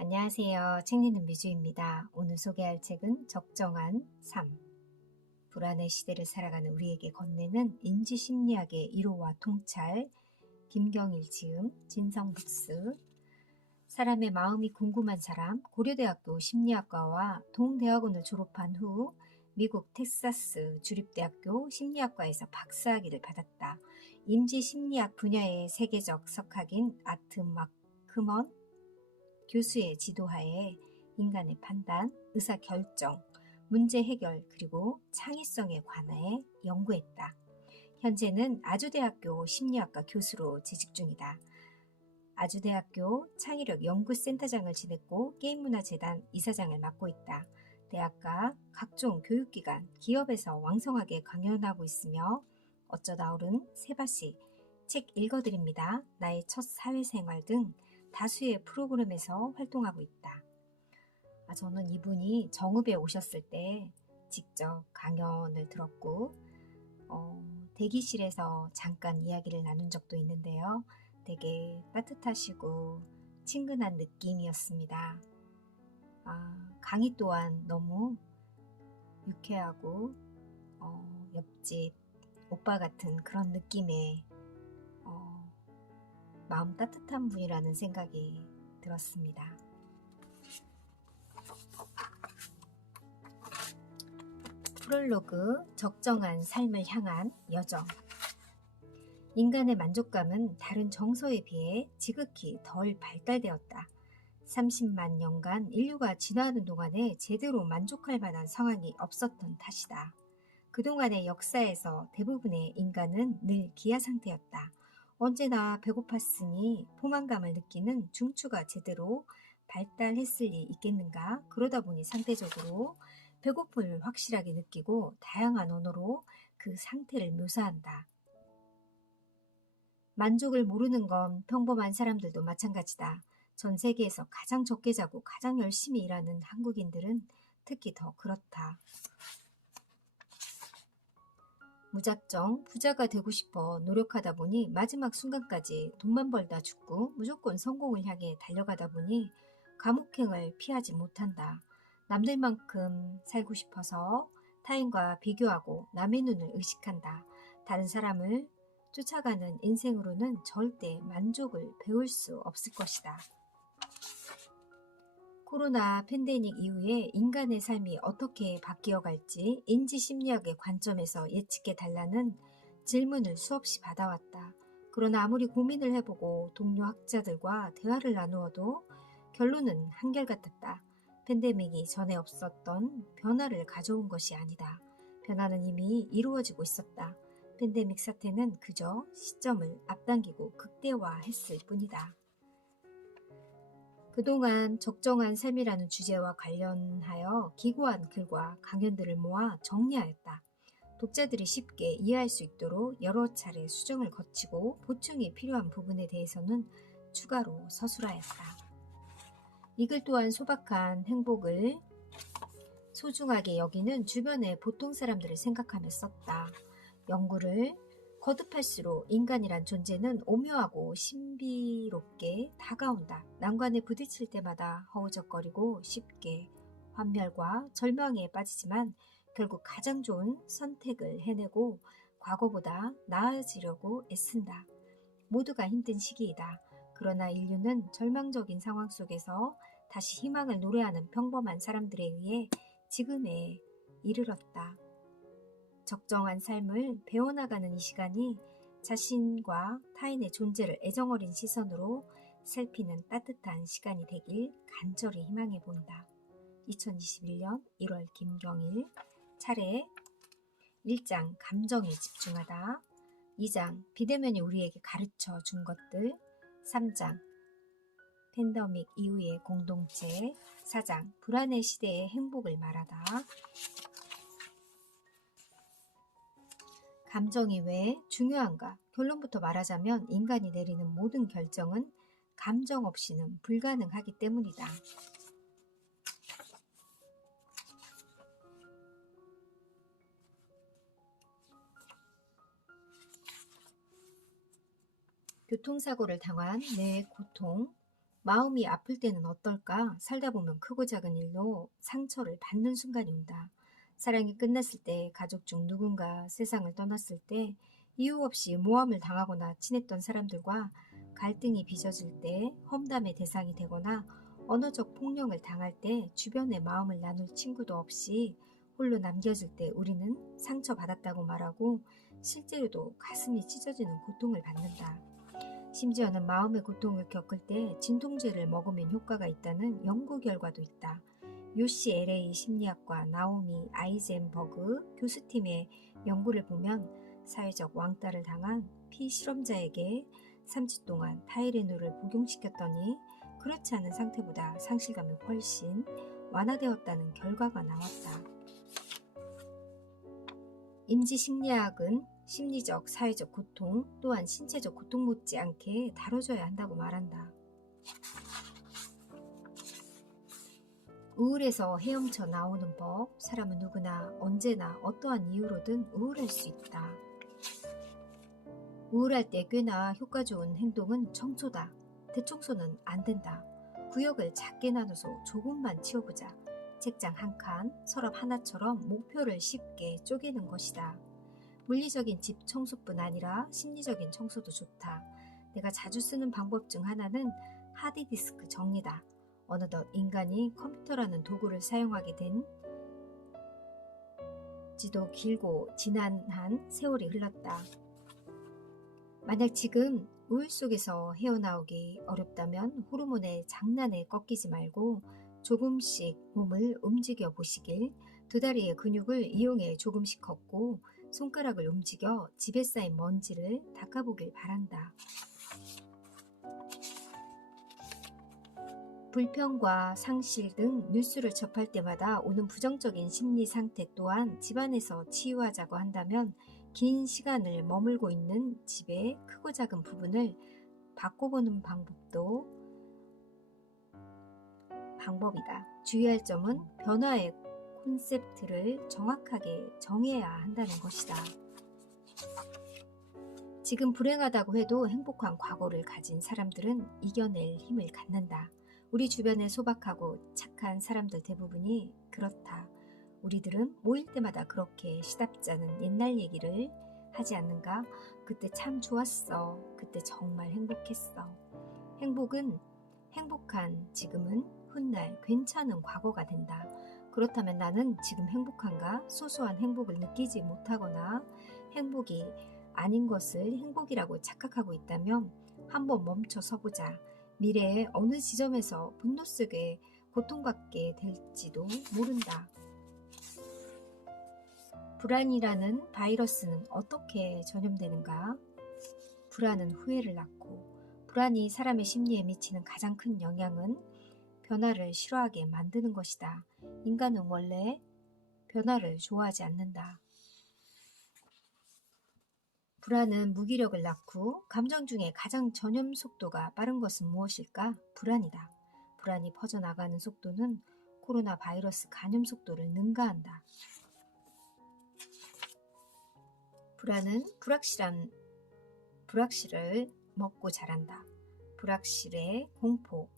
안녕하세요. 책 읽는 미주입니다. 오늘 소개할 책은 적정한 삶. 불안의 시대를 살아가는 우리에게 건네는 인지심리학의 1호와 통찰, 김경일 지음, 진성북스. 사람의 마음이 궁금한 사람, 고려대학교 심리학과와 동대학원을 졸업한 후 미국 텍사스 주립대학교 심리학과에서 박사학위를 받았다. 인지심리학 분야의 세계적 석학인 아트 마크먼 교수의 지도하에 인간의 판단, 의사결정, 문제 해결 그리고 창의성에 관해 연구했다. 현재는 아주대학교 심리학과 교수로 재직 중이다. 아주대학교 창의력 연구센터장을 지냈고 게임문화재단 이사장을 맡고 있다. 대학과 각종 교육기관, 기업에서 왕성하게 강연하고 있으며 어쩌다 옳은 세바시, 책 읽어드립니다. 나의 첫 사회생활 등 다수의 프로그램에서 활동하고 있다. 저는 이분이 정읍에 오셨을 때 직접 강연을 들었고 대기실에서 잠깐 이야기를 나눈 적도 있는데요. 되게 따뜻하시고 친근한 느낌이었습니다. 강의 또한 너무 유쾌하고 옆집 오빠 같은 그런 느낌의 마음 따뜻한 분이라는 생각이 들었습니다. 프롤로그 적정한 삶을 향한 여정. 인간의 만족감은 다른 정서에 비해 지극히 덜 발달되었다. 30만 년간 인류가 진화하는 동안에 제대로 만족할 만한 상황이 없었던 탓이다. 그동안의 역사에서 대부분의 인간은 늘 기아 상태였다. 언제나 배고팠으니 포만감을 느끼는 중추가 제대로 발달했을 리 있겠는가? 그러다 보니 상대적으로 배고픔을 확실하게 느끼고 다양한 언어로 그 상태를 묘사한다. 만족을 모르는 건 평범한 사람들도 마찬가지다. 전 세계에서 가장 적게 자고 가장 열심히 일하는 한국인들은 특히 더 그렇다. 무작정 부자가 되고 싶어 노력하다 보니 마지막 순간까지 돈만 벌다 죽고 무조건 성공을 향해 달려가다 보니 감옥행을 피하지 못한다. 남들만큼 살고 싶어서 타인과 비교하고 남의 눈을 의식한다. 다른 사람을 쫓아가는 인생으로는 절대 만족을 배울 수 없을 것이다. 코로나 팬데믹 이후에 인간의 삶이 어떻게 바뀌어갈지 인지심리학의 관점에서 예측해 달라는 질문을 수없이 받아왔다. 그러나 아무리 고민을 해보고 동료 학자들과 대화를 나누어도 결론은 한결같았다. 팬데믹이 전에 없었던 변화를 가져온 것이 아니다. 변화는 이미 이루어지고 있었다. 팬데믹 사태는 그저 시점을 앞당기고 극대화했을 뿐이다. 그동안 적정한 삶이라는 주제와 관련하여 기고한 글과 강연들을 모아 정리하였다. 독자들이 쉽게 이해할 수 있도록 여러 차례 수정을 거치고 보충이 필요한 부분에 대해서는 추가로 서술하였다. 이 글 또한 소박한 행복을 소중하게 여기는 주변의 보통 사람들을 생각하며 썼다. 연구를 거듭할수록 인간이란 존재는 오묘하고 신비롭게 다가온다. 난관에 부딪힐 때마다 허우적거리고 쉽게 환멸과 절망에 빠지지만 결국 가장 좋은 선택을 해내고 과거보다 나아지려고 애쓴다. 모두가 힘든 시기이다. 그러나 인류는 절망적인 상황 속에서 다시 희망을 노래하는 평범한 사람들에 의해 지금에 이르렀다. 적정한 삶을 배워나가는 이 시간이 자신과 타인의 존재를 애정어린 시선으로 살피는 따뜻한 시간이 되길 간절히 희망해 본다. 2021년 1월 김경일. 차례 1장 감정에 집중하다, 2장 비대면이 우리에게 가르쳐 준 것들, 3장 팬데믹 이후의 공동체, 4장 불안의 시대의 행복을 말하다. 감정이 왜 중요한가? 결론부터 말하자면 인간이 내리는 모든 결정은 감정 없이는 불가능하기 때문이다. 교통사고를 당한 뇌의 고통, 마음이 아플 때는 어떨까? 살다 보면 크고 작은 일로 상처를 받는 순간이 온다. 사랑이 끝났을 때, 가족 중 누군가 세상을 떠났을 때, 이유 없이 모함을 당하거나 친했던 사람들과 갈등이 빚어질 때, 험담의 대상이 되거나 언어적 폭력을 당할 때, 주변에 마음을 나눌 친구도 없이 홀로 남겨질 때 우리는 상처받았다고 말하고 실제로도 가슴이 찢어지는 고통을 받는다. 심지어는 마음의 고통을 겪을 때 진통제를 먹으면 효과가 있다는 연구 결과도 있다. UCLA 심리학과 나오미 아이젠버그 교수팀의 연구를 보면 사회적 왕따를 당한 피실험자에게 3주 동안 타이레놀을 복용시켰더니 그렇지 않은 상태보다 상실감이 훨씬 완화되었다는 결과가 나왔다. 인지심리학은 심리적, 사회적 고통 또한 신체적 고통 못지않게 다뤄줘야 한다고 말한다. 우울에서 헤엄쳐 나오는 법, 사람은 누구나 언제나 어떠한 이유로든 우울할 수 있다. 우울할 때 꽤나 효과 좋은 행동은 청소다. 대청소는 안 된다. 구역을 작게 나눠서 조금만 치워보자. 책장 한 칸, 서랍 하나처럼 목표를 쉽게 쪼개는 것이다. 물리적인 집 청소뿐 아니라 심리적인 청소도 좋다. 내가 자주 쓰는 방법 중 하나는 하드디스크 정리다. 어느덧 인간이 컴퓨터라는 도구를 사용하게 된 지도 길고 지난한 세월이 흘렀다. 만약 지금 우울 속에서 헤어나오기 어렵다면 호르몬의 장난에 꺾이지 말고 조금씩 몸을 움직여 보시길. 두 다리의 근육을 이용해 조금씩 걷고 손가락을 움직여 집에 쌓인 먼지를 닦아보길 바란다. 불평과 상실 등 뉴스를 접할 때마다 오는 부정적인 심리 상태 또한 집안에서 치유하자고 한다면 긴 시간을 머물고 있는 집의 크고 작은 부분을 바꿔보는 방법이다. 주의할 점은 변화의 콘셉트를 정확하게 정해야 한다는 것이다. 지금 불행하다고 해도 행복한 과거를 가진 사람들은 이겨낼 힘을 갖는다. 우리 주변에 소박하고 착한 사람들 대부분이 그렇다. 우리들은 모일 때마다 그렇게 시답잖은 옛날 얘기를 하지 않는가? 그때 참 좋았어. 그때 정말 행복했어. 행복한 지금은 훗날 괜찮은 과거가 된다. 그렇다면 나는 지금 행복한가? 소소한 행복을 느끼지 못하거나 행복이 아닌 것을 행복이라고 착각하고 있다면 한번 멈춰 서보자. 미래의 어느 지점에서 분노 속에 고통받게 될지도 모른다. 불안이라는 바이러스는 어떻게 전염되는가? 불안은 후회를 낳고, 불안이 사람의 심리에 미치는 가장 큰 영향은 변화를 싫어하게 만드는 것이다. 인간은 원래 변화를 좋아하지 않는다. 불안은 무기력을 낳고 감정 중에 가장 전염 속도가 빠른 것은 무엇일까? 불안이다. 불안이 퍼져나가는 속도는 코로나 바이러스 감염 속도를 능가한다. 불안은 불확실을 먹고 자란다. 불확실의 공포.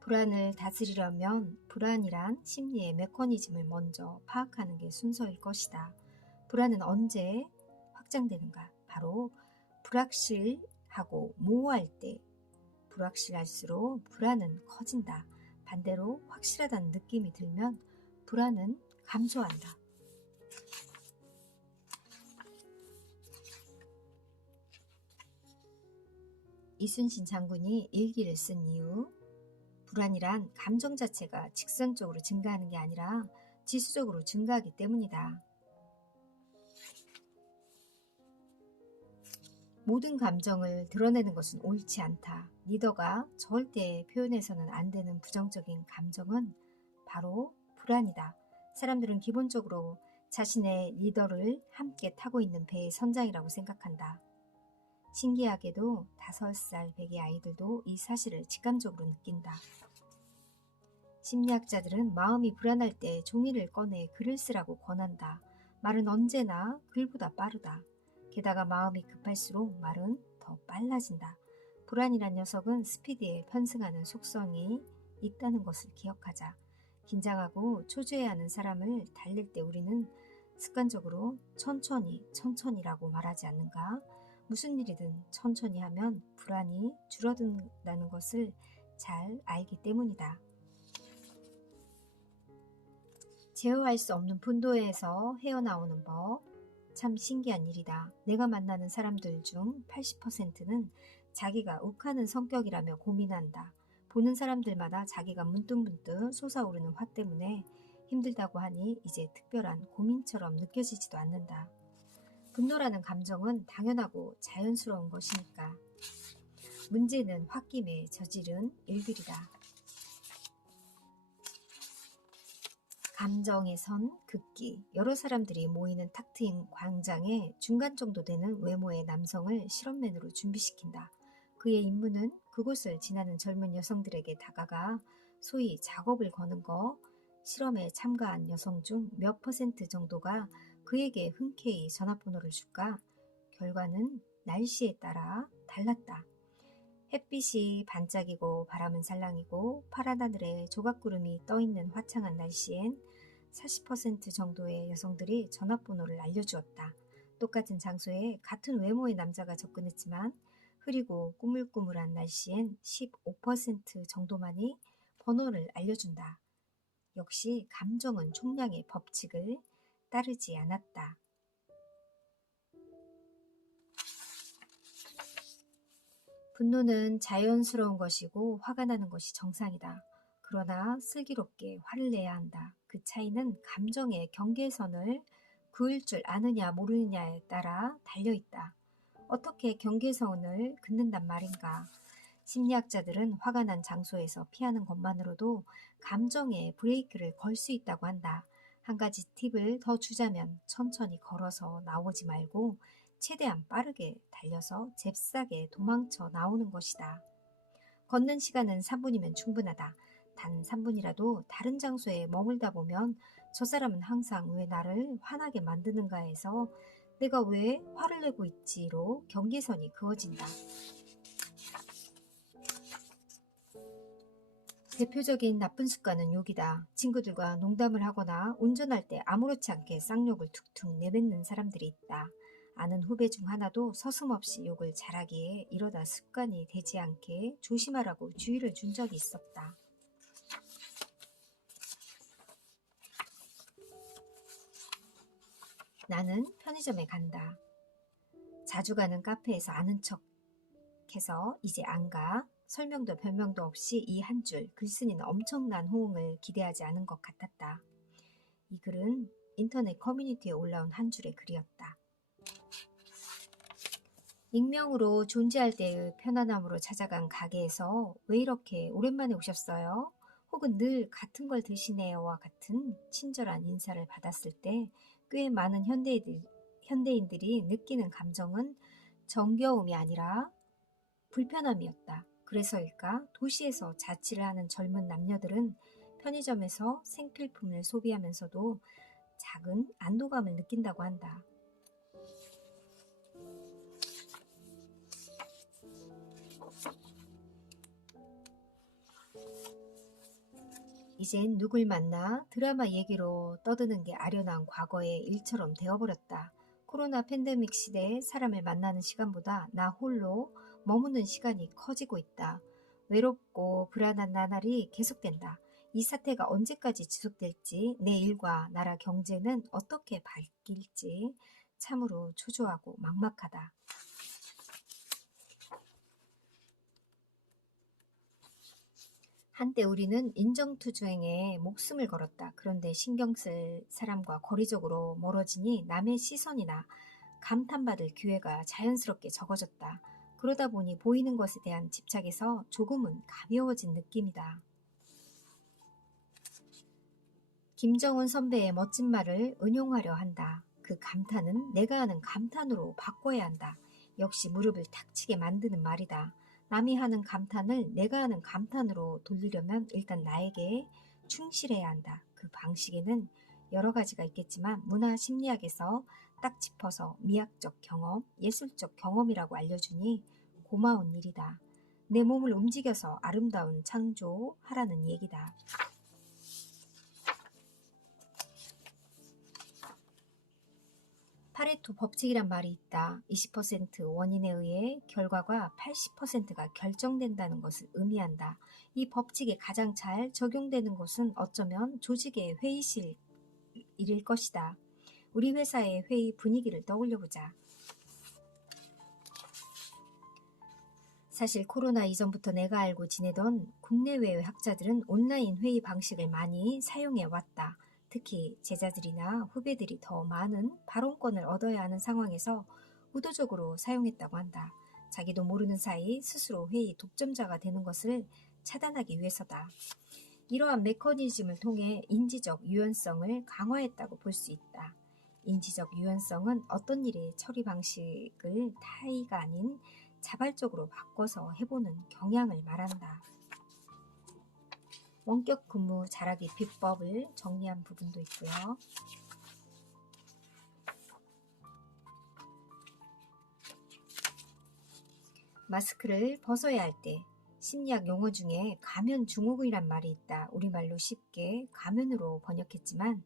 불안을 다스리려면 불안이란 심리의 메커니즘을 먼저 파악하는 게 순서일 것이다. 불안은 언제 확장되는가? 바로 불확실하고 모호할 때. 불확실할수록 불안은 커진다. 반대로 확실하다는 느낌이 들면 불안은 감소한다. 이순신 장군이 일기를 쓴 이유. 불안이란 감정 자체가 직선적으로 증가하는 게 아니라 지수적으로 증가하기 때문이다. 모든 감정을 드러내는 것은 옳지 않다. 리더가 절대 표현해서는 안 되는 부정적인 감정은 바로 불안이다. 사람들은 기본적으로 자신의 리더를 함께 타고 있는 배의 선장이라고 생각한다. 신기하게도 5살 배기 아이들도 이 사실을 직감적으로 느낀다. 심리학자들은 마음이 불안할 때 종이를 꺼내 글을 쓰라고 권한다. 말은 언제나 글보다 빠르다. 게다가 마음이 급할수록 말은 더 빨라진다. 불안이란 녀석은 스피드에 편승하는 속성이 있다는 것을 기억하자. 긴장하고 초조해하는 사람을 달랠 때 우리는 습관적으로 천천히, 천천히라고 말하지 않는가? 무슨 일이든 천천히 하면 불안이 줄어든다는 것을 잘 알기 때문이다. 제어할 수 없는 분노에서 헤어나오는 법. 참 신기한 일이다. 내가 만나는 사람들 중 80%는 자기가 욱하는 성격이라며 고민한다. 보는 사람들마다 자기가 문득문득 솟아오르는 화 때문에 힘들다고 하니 이제 특별한 고민처럼 느껴지지도 않는다. 분노라는 감정은 당연하고 자연스러운 것이니까. 문제는 홧김에 저지른 일들이다. 감정의 선 긋기. 여러 사람들이 모이는 탁 트인 광장에 중간 정도 되는 외모의 남성을 실험맨으로 준비시킨다. 그의 임무는 그곳을 지나는 젊은 여성들에게 다가가 소위 작업을 거는 거. 실험에 참가한 여성 중 몇 퍼센트 정도가 그에게 흔쾌히 전화번호를 줄까? 결과는 날씨에 따라 달랐다. 햇빛이 반짝이고 바람은 살랑이고 파란 하늘에 조각구름이 떠있는 화창한 날씨엔 40% 정도의 여성들이 전화번호를 알려주었다. 똑같은 장소에 같은 외모의 남자가 접근했지만 흐리고 꾸물꾸물한 날씨엔 15% 정도만이 번호를 알려준다. 역시 감정은 총량의 법칙을 따르지 않았다. 분노는 자연스러운 것이고 화가 나는 것이 정상이다. 그러나 슬기롭게 화를 내야 한다. 그 차이는 감정의 경계선을 그을 줄 아느냐 모르느냐에 따라 달려있다. 어떻게 경계선을 긋는단 말인가? 심리학자들은 화가 난 장소에서 피하는 것만으로도 감정에 브레이크를 걸 수 있다고 한다. 한 가지 팁을 더 주자면 천천히 걸어서 나오지 말고 최대한 빠르게 달려서 잽싸게 도망쳐 나오는 것이다. 걷는 시간은 3분이면 충분하다. 단 3분이라도 다른 장소에 머물다 보면 저 사람은 항상 왜 나를 화나게 만드는가 해서 내가 왜 화를 내고 있지로 경계선이 그어진다. 대표적인 나쁜 습관은 욕이다. 친구들과 농담을 하거나 운전할 때 아무렇지 않게 쌍욕을 툭툭 내뱉는 사람들이 있다. 아는 후배 중 하나도 서슴없이 욕을 잘하기에 이러다 습관이 되지 않게 조심하라고 주의를 준 적이 있었다. 나는 편의점에 간다. 자주 가는 카페에서 아는 척해서 이제 안 가. 설명도 별명도 없이 이 한 줄 글쓴이는 엄청난 호응을 기대하지 않은 것 같았다. 이 글은 인터넷 커뮤니티에 올라온 한 줄의 글이었다. 익명으로 존재할 때의 편안함으로 찾아간 가게에서 왜 이렇게 오랜만에 오셨어요? 혹은 늘 같은 걸 드시네요와 같은 친절한 인사를 받았을 때 꽤 많은 현대인들이 느끼는 감정은 정겨움이 아니라 불편함이었다. 그래서일까? 도시에서 자취를 하는 젊은 남녀들은 편의점에서 생필품을 소비하면서도 작은 안도감을 느낀다고 한다. 이젠 누굴 만나 드라마 얘기로 떠드는 게 아련한 과거의 일처럼 되어버렸다. 코로나 팬데믹 시대에 사람을 만나는 시간보다 나 홀로 머무는 시간이 커지고 있다. 외롭고 불안한 나날이 계속된다. 이 사태가 언제까지 지속될지, 내 일과 나라 경제는 어떻게 바뀔지 참으로 초조하고 막막하다. 한때 우리는 인정투쟁에 목숨을 걸었다. 그런데 신경 쓸 사람과 거리적으로 멀어지니 남의 시선이나 감탄받을 기회가 자연스럽게 적어졌다. 그러다 보니 보이는 것에 대한 집착에서 조금은 가벼워진 느낌이다. 김정은 선배의 멋진 말을 응용하려 한다. 그 감탄은 내가 하는 감탄으로 바꿔야 한다. 역시 무릎을 탁 치게 만드는 말이다. 남이 하는 감탄을 내가 하는 감탄으로 돌리려면 일단 나에게 충실해야 한다. 그 방식에는 여러 가지가 있겠지만 문화 심리학에서 딱 짚어서 미학적 경험, 예술적 경험이라고 알려주니 고마운 일이다. 내 몸을 움직여서 아름다운 창조하라는 얘기다. 파레토 법칙이란 말이 있다. 20% 원인에 의해 결과가 80%가 결정된다는 것을 의미한다. 이 법칙이 가장 잘 적용되는 곳은 어쩌면 조직의 회의실일 것이다. 우리 회사의 회의 분위기를 떠올려보자. 사실 코로나 이전부터 내가 알고 지내던 국내외의 학자들은 온라인 회의 방식을 많이 사용해 왔다. 특히 제자들이나 후배들이 더 많은 발언권을 얻어야 하는 상황에서 의도적으로 사용했다고 한다. 자기도 모르는 사이 스스로 회의 독점자가 되는 것을 차단하기 위해서다. 이러한 메커니즘을 통해 인지적 유연성을 강화했다고 볼 수 있다. 인지적 유연성은 어떤 일의 처리 방식을 타의가 아닌 자발적으로 바꿔서 해보는 경향을 말한다. 원격 근무 잘하기 비법을 정리한 부분도 있고요. 마스크를 벗어야 할 때 심리학 용어 중에 가면 증후군이란 말이 있다. 우리말로 쉽게 가면으로 번역했지만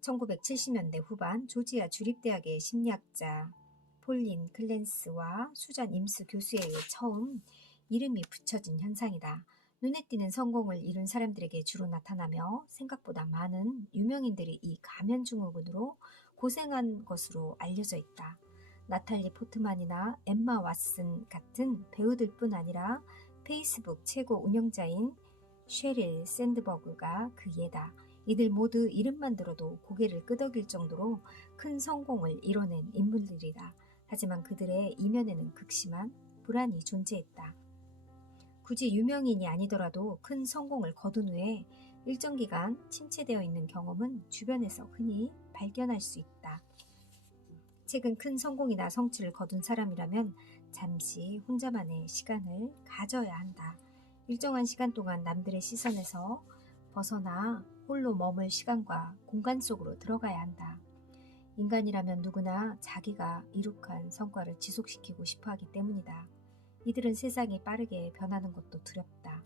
1970년대 후반 조지아 주립대학의 심리학자 폴린 클랜스와 수잔 임스 교수에 의해 처음 이름이 붙여진 현상이다. 눈에 띄는 성공을 이룬 사람들에게 주로 나타나며 생각보다 많은 유명인들이 이 가면 증후군으로 고생한 것으로 알려져 있다. 나탈리 포트만이나 엠마 왓슨 같은 배우들뿐 아니라 페이스북 최고 운영자인 셰릴 샌드버그가 그 예다. 이들 모두 이름만 들어도 고개를 끄덕일 정도로 큰 성공을 이뤄낸 인물들이다. 하지만 그들의 이면에는 극심한 불안이 존재했다. 굳이 유명인이 아니더라도 큰 성공을 거둔 후에 일정 기간 침체되어 있는 경험은 주변에서 흔히 발견할 수 있다. 최근 큰 성공이나 성취를 거둔 사람이라면 잠시 혼자만의 시간을 가져야 한다. 일정한 시간 동안 남들의 시선에서 벗어나 홀로 머물 시간과 공간 속으로 들어가야 한다. 인간이라면 누구나 자기가 이룩한 성과를 지속시키고 싶어 하기 때문이다. 이들은 세상이 빠르게 변하는 것도 두렵다.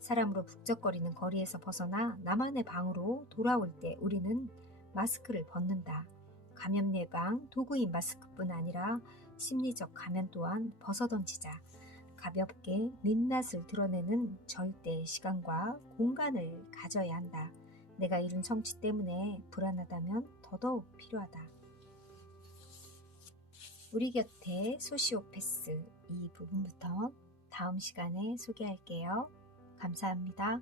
사람으로 북적거리는 거리에서 벗어나 나만의 방으로 돌아올 때 우리는 마스크를 벗는다. 감염 예방 도구인 마스크뿐 아니라 심리적 가면 또한 벗어던지자. 가볍게 민낯을 드러내는 절대의 시간과 공간을 가져야 한다. 내가 이룬 성취 때문에 불안하다면 더더욱 필요하다. 우리 곁에 소시오패스 이 부분부터 다음 시간에 소개할게요. 감사합니다.